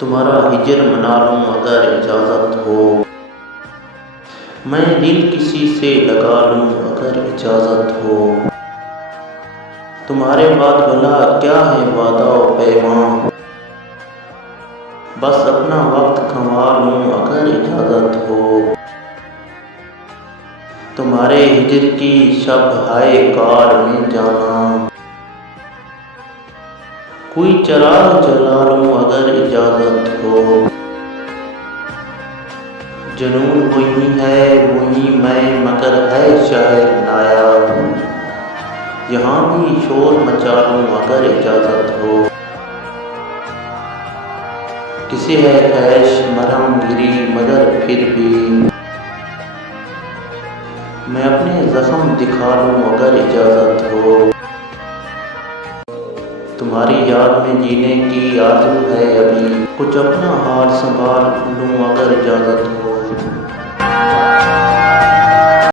तुम्हारा हिजर मना लूँ अगर इजाज़त हो। मैं दिल किसी से लगा लूँ अगर इजाज़त हो। तुम्हारे बाद भला क्या है वादा व पैमां, बस अपना वक्त खंवा लूँ अगर इजाज़त हो। तुम्हारे हिजर की शब हाय कार में जाना, कोई चिराग जला लूँ अगर इजाज़त हो। जुनून वही है वही मैं मगर है शायर नायाब, यहाँ भी शोर मचा लूँ अगर इजाज़त हो। किसे है ख्वाहिश मरहम गिरी मगर फिर भी मैं अपने ज़ख्म दिखा लूँ अगर इजाज़त हो। तुम्हारी याद में जीने की आरज़ू है अभी, कुछ अपना हाल संभाल लूँ अगर इजाज़त हो।